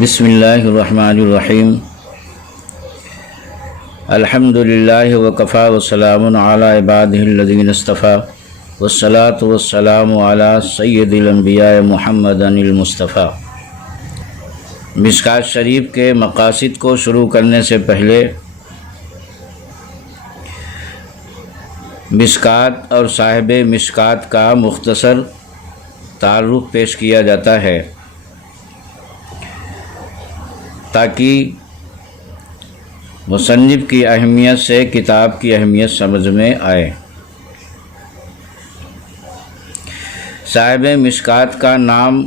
بسم اللہ الرحمن الرحیم الحمد للہ وکفی وسلام علی عبادہ الذین اصطفی والصلاة والسلام علی سید الانبیاء محمد المصطفی۔ مشکوٰۃ شریف کے مقاصد کو شروع کرنے سے پہلے مشکوٰۃ اور صاحب مشکوٰۃ کا مختصر تعارف پیش کیا جاتا ہے تاکہ مصنف کی اہمیت سے کتاب کی اہمیت سمجھ میں آئے۔ صاحب مشکوٰۃ کا نام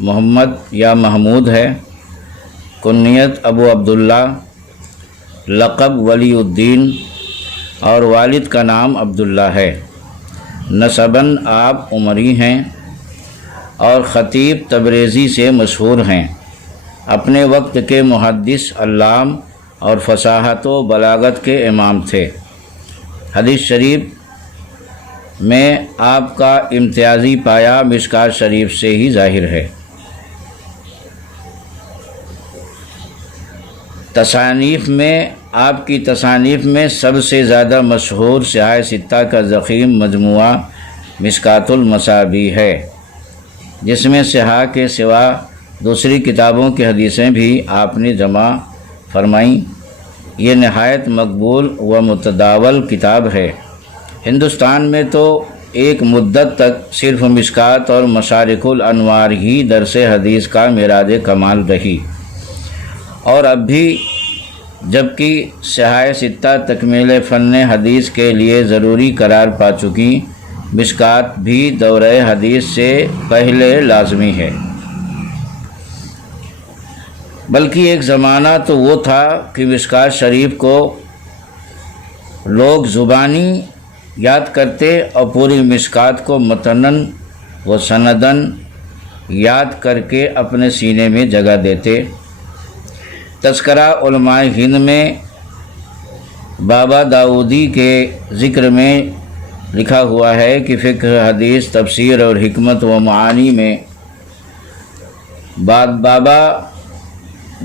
محمد یا محمود ہے، کنیت ابو عبداللہ، لقب ولی الدین اور والد کا نام عبداللہ ہے۔ نسباً آپ عمری ہیں اور خطیب تبریزی سے مشہور ہیں۔ اپنے وقت کے محدث، علام اور فصاحت و بلاغت کے امام تھے۔ حدیث شریف میں آپ کا امتیازی پایہ مشکوٰۃ شریف سے ہی ظاہر ہے۔ تصانیف میں آپ کی تصانیف میں سب سے زیادہ مشہور صحاح ستہ کا ضخیم مجموعہ مشکوٰۃ المصابیح ہے، جس میں صحاح کے سوا دوسری کتابوں کی حدیثیں بھی آپ نے جمع فرمائیں۔ یہ نہایت مقبول و متداول کتاب ہے۔ ہندوستان میں تو ایک مدت تک صرف مشکوٰۃ اور مشارق الانوار ہی درس حدیث کا معراج کمال رہی، اور اب بھی جبکہ صحاح ستہ تکمیل فن حدیث کے لیے ضروری قرار پا چکی، مشکوٰۃ بھی دورہ حدیث سے پہلے لازمی ہے۔ بلکہ ایک زمانہ تو وہ تھا کہ مشکوٰۃ شریف کو لوگ زبانی یاد کرتے اور پوری مشکوٰۃ کو متناً و سنداً یاد کر کے اپنے سینے میں جگہ دیتے۔ تذکرہ علماء ہند میں بابا داؤدی کے ذکر میں لکھا ہوا ہے کہ فقہ، حدیث، تفسیر اور حکمت و معانی میں بابا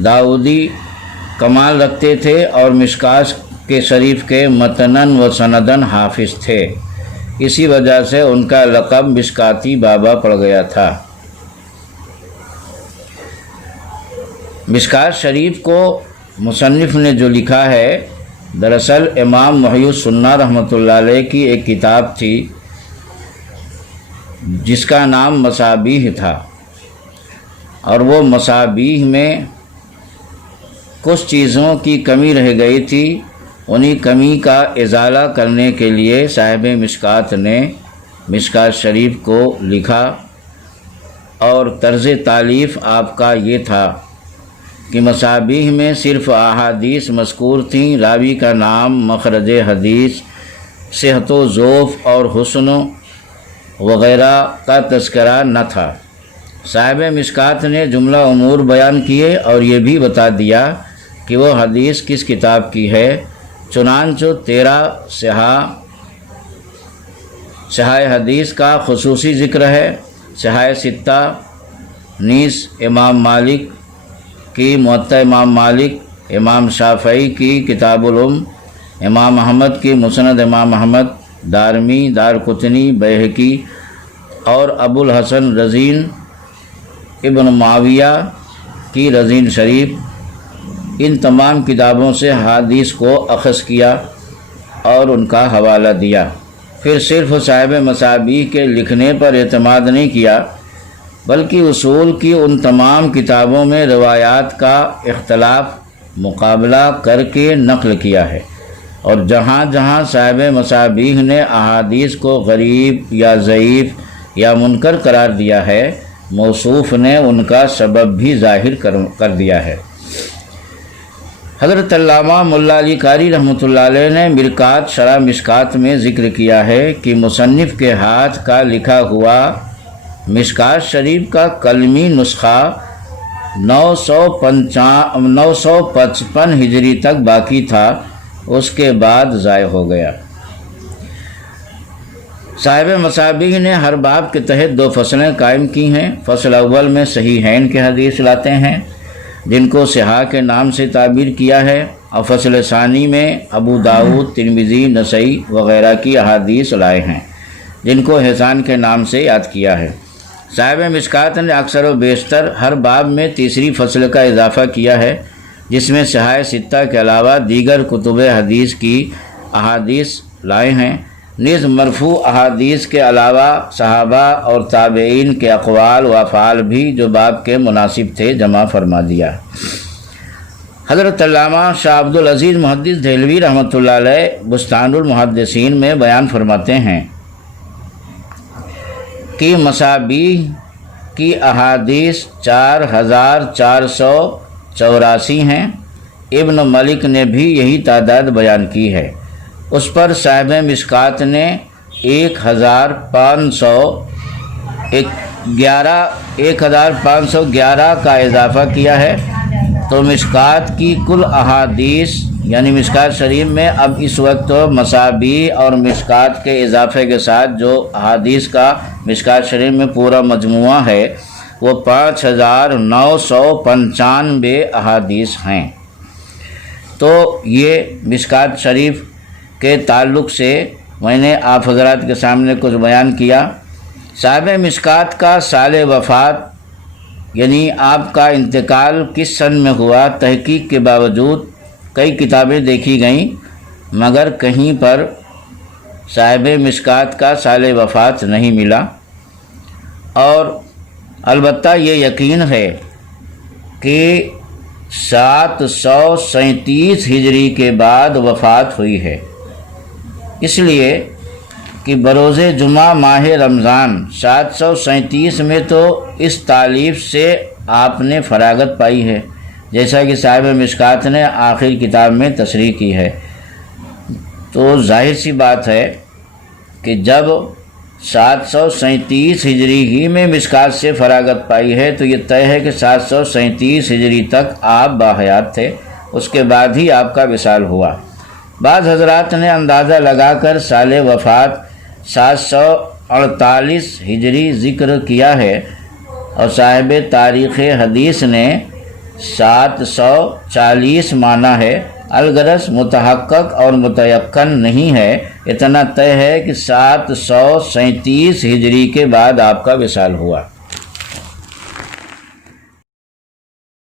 داؤدی کمال رکھتے تھے اور مشکوٰۃ کے شریف کے متناً و سنداً حافظ تھے۔ اسی وجہ سے ان کا لقب مشکوٰۃی بابا پڑ گیا تھا۔ مشکوٰۃ شریف کو مصنف نے جو لکھا ہے، دراصل امام محی السنہ رحمۃ اللہ علیہ کی ایک کتاب تھی جس کا نام مصابیح تھا، اور وہ مصابیح میں کچھ چیزوں کی کمی رہ گئی تھی۔ انہی کمی کا ازالہ کرنے کے لیے صاحب مشکوٰۃ نے مشکوٰۃ شریف کو لکھا، اور طرز تالیف آپ کا یہ تھا کہ مصابیح میں صرف احادیث مذکور تھیں، راوی کا نام، مخرج حدیث، صحت و ضعف اور حسن وغیرہ کا تذکرہ نہ تھا۔ صاحب مشکوٰۃ نے جملہ امور بیان کیے اور یہ بھی بتا دیا کہ وہ حدیث کس کتاب کی ہے۔ چنانچہ 13 صحاح حدیث کا خصوصی ذکر ہے۔ صحاح ستہ نیز امام مالک کی موطا امام مالک، امام شافعی کی کتاب العلم، امام احمد کی مسند امام احمد، دارمی، دارقطنی، بیہقی اور ابو الحسن رزین ابن معاویہ کی رزین شریف، ان تمام کتابوں سے حدیث کو اخذ کیا اور ان کا حوالہ دیا۔ پھر صرف صاحب مصابیح کے لکھنے پر اعتماد نہیں کیا، بلکہ اصول کی ان تمام کتابوں میں روایات کا اختلاف مقابلہ کر کے نقل کیا ہے، اور جہاں جہاں صاحب مصابیح نے احادیث کو غریب یا ضعیف یا منکر قرار دیا ہے، موصوف نے ان کا سبب بھی ظاہر کر دیا ہے۔ حضرت علامہ ملا علی قاری رحمۃ اللہ علیہ نے مرکات شرح مشکوٰۃ میں ذکر کیا ہے کہ مصنف کے ہاتھ کا لکھا ہوا مشکوٰۃ شریف کا قلمی نسخہ 955 ہجری تک باقی تھا، اس کے بعد ضائع ہو گیا۔ صاحب مصابیح نے ہر باب کے تحت 2 فصلیں قائم کی ہیں۔ فصل اول میں صحیحین کے حدیث لاتے ہیں، جن کو صحاح کے نام سے تعبیر کیا ہے، اور فصل ثانی میں ابو داؤد، ترمذی، نسائی وغیرہ کی احادیث لائے ہیں، جن کو حسان کے نام سے یاد کیا ہے۔ صاحب مشکات نے اکثر و بیشتر ہر باب میں تیسری فصل کا اضافہ کیا ہے، جس میں صحاح ستہ کے علاوہ دیگر کتب حدیث کی احادیث لائے ہیں۔ نیز مرفوع احادیث کے علاوہ صحابہ اور تابعین کے اقوال و افعال بھی جو باب کے مناسب تھے جمع فرما دیا۔ حضرت علامہ شاہ عبد العزیز محدث دہلوی رحمۃ اللہ علیہ بستان المحدثین میں بیان فرماتے ہیں کہ مصابیح کی احادیث 4484 ہیں۔ ابن ملک نے بھی یہی تعداد بیان کی ہے۔ اس پر صاحب مشکات نے 1511 کا اضافہ کیا ہے، تو مشکات کی کل احادیث یعنی مشکات شریف میں اب اس وقت مصابیح اور مشکات کے اضافے کے ساتھ جو احادیث کا مشکات شریف میں پورا مجموعہ ہے وہ 5995 احادیث ہیں۔ تو یہ مشکات شریف کے تعلق سے میں نے آپ حضرات کے سامنے کچھ بیان کیا۔ صاحب مشکات کا سال وفات یعنی آپ کا انتقال کس سن میں ہوا، تحقیق کے باوجود کئی کتابیں دیکھی گئیں مگر کہیں پر صاحب مشکات کا سال وفات نہیں ملا، اور البتہ یہ یقین ہے کہ 737 ہجری کے بعد وفات ہوئی ہے، اس لیے کہ بروز جمعہ ماہ رمضان 737 میں تو اس تالیف سے آپ نے فراغت پائی ہے، جیسا کہ صاحب مشکات نے آخر کتاب میں تصریح کی ہے۔ تو ظاہر سی بات ہے کہ جب 737 ہجری ہی میں مشکات سے فراغت پائی ہے تو یہ طے ہے کہ 737 ہجری تک آپ باحیات تھے، اس کے بعد ہی آپ کا وصال ہوا۔ بعض حضرات نے اندازہ لگا کر سال وفات 748 ہجری ذکر کیا ہے، اور صاحب تاریخ حدیث نے 740 مانا ہے۔ الغرض متحقق اور متیقن نہیں ہے، اتنا طے ہے کہ 737 ہجری کے بعد آپ کا وصال ہوا۔